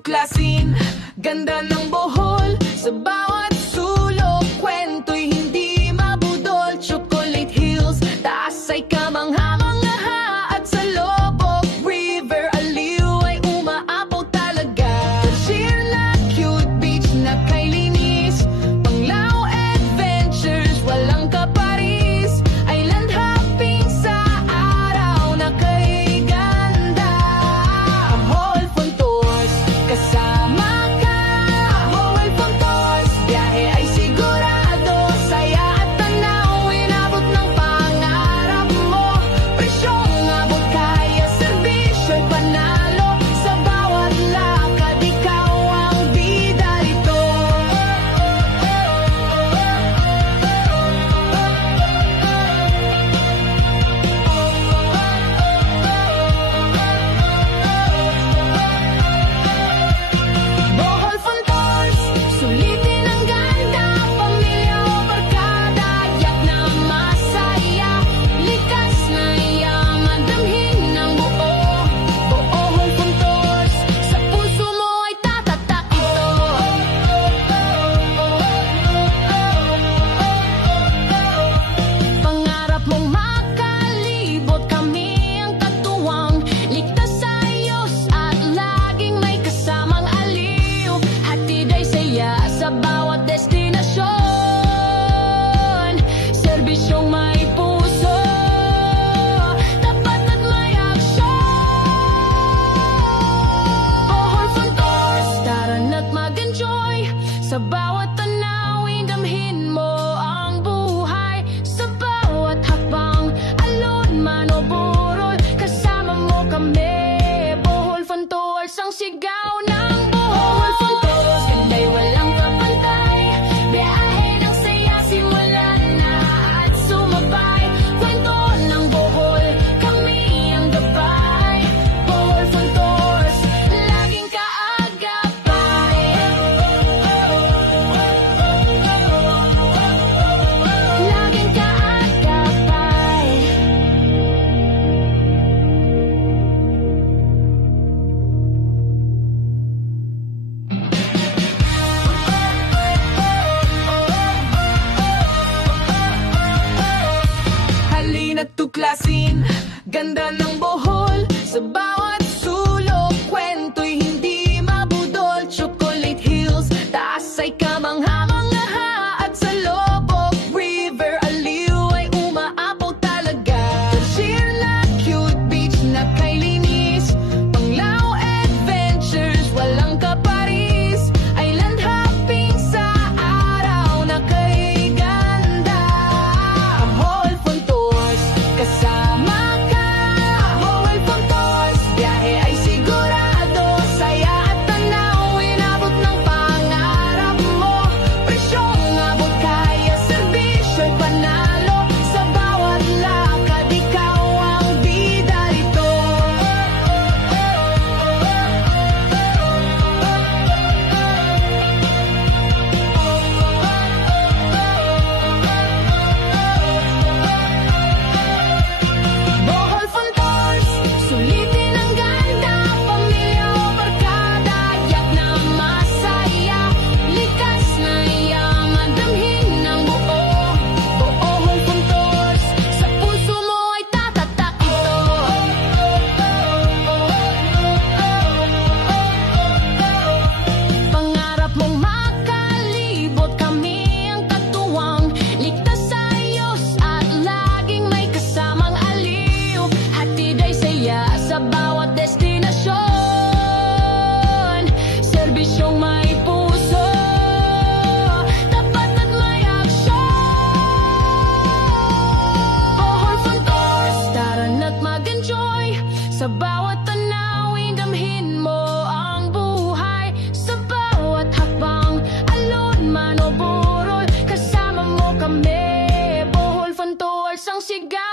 tuklasin, ganda ng Bohol. Sa bawat sulok, kwento'y hindi mabudol. Chocolate Hills, taas ay kamangha-mangha. At sa Lobok River, aliw ay umaapaw talaga. Sheer na cute beach na kay linis, Panglao Adventures, walang kaparis. Island hopping sa araw na kay ganda. Bohol Fun Tours, kasama ka. Bohol Fun Tours, biyahe ay sigurado. Saya at tanawin, abot ng pangarap mo. Presyong abot kaya, serbisyo'y panalo. Sa bawat lakad, ikaw ang bida rito. Bohol Fun Tours, sulitin ang ganda. Pamilya o barkada, yak na masaya. Likas na yaman, damhin ng buo. Bohol Fun Tours, sa puso mo ay tatatak ito. Pangarap mong makalibot, kami ang katuwang. Ligtas sa ayos at laging may kasamang aliw. Hatid ay saya sa bawat destinasyon. Serbisyong may puso, tapat at may aksyon. Bohol Fun Tours, tara na't mag-enjoy. Sa bawat tanawin, damhin mo ang buhay. Sa bawat hakbang, alon man o burol, kasama mo kami. Bohol Fun Tours, ang sigaw ng Bohol Fun Tours, ganda'y walang kapantay. Biyahe ng saya, simulan na at sumabay. Kwento ng Bohol, kami ang gabay. Bohol Fun Tours, laging kaagapay. Laging kaagapay. Halina't tuklasin, ganda ng Bohol. Sa bawat sulok, kwento'y hindi mabudol. Chocolate Hills, taas ay kamangha-mangha. At sa Lobok River, aliw ay umaapaw talaga. Sheer na cute beach na kay linis, Panglao Adventures, walang kaparis. Island hopping sa araw na kay ganda. Bohol Fun Tours, kasama ka. Bohol Fun Tours, biyahe ay sigurado. Saya at tanawin, abot ng pangarap mo. Presyong abot kaya, serbisyo'y panalo. Sa bawat lakad, ikaw ang bida rito. Bohol Fun Tours, sulitin ang ganda. Pamilya o barkada, yak na masaya. Likas na yaman, damhin ng buo. Bohol Fun Tours, sa puso mo ay tatatak ito. Pangarap mong makalibot, kami ang katuwang. Ligtas sa ayos at laging may kasamang aliw. Hatid ay saya sa bawat destinasyon. Serbisyong may puso, tapat at may aksyon. Bohol Fun Tours, tara na't mag-enjoy. Sa bawat tanawin, damhin mo ang buhay. Sa bawat hakbang, alon man o burol, kasama mo kami. Bohol Fun Tours, ang sigaw